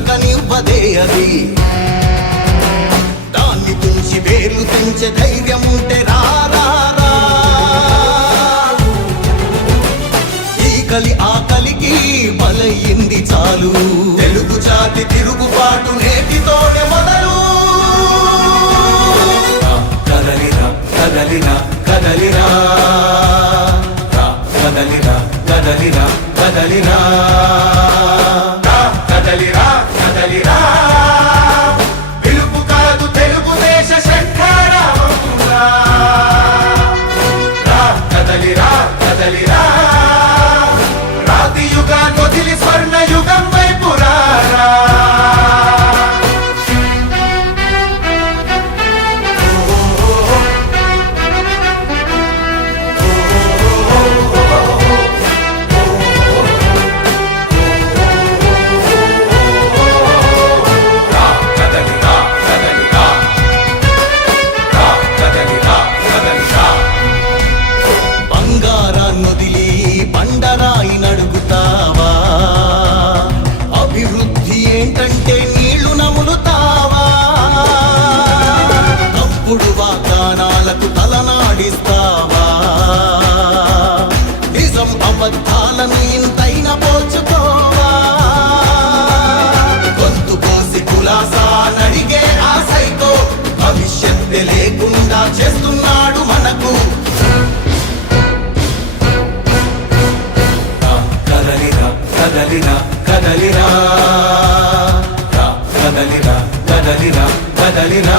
బ్రతకనివ్వదే అది దాన్ని తుంచి వేలు తుంచే ధైర్యం ఉంటే రారా ఈ కలి ఆకలికి బలయింది చాలు. తెలుగు జాతి తిరుగుబాటు నేటితోనే మొదలు. కదలిరా కదలిరా కదలిరా కదలిరా కదలిరా కదలిరా కదలిరా కదలిరా పిలుపు కాదు తెలుగుదేశ శంఖారావమురా రా, కదలిరా కదలిరా. రాతి యుగాన్ని వదిలి స్వర్ణ చేస్తున్నాడు మనకు. కదలిరా కదలిరా కదలిరా కదలిరా కదలిరా కదలిరా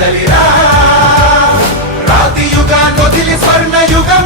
కదలిరా. రాతి యుగాన్ని వదిలి స్వర్ణ యుగం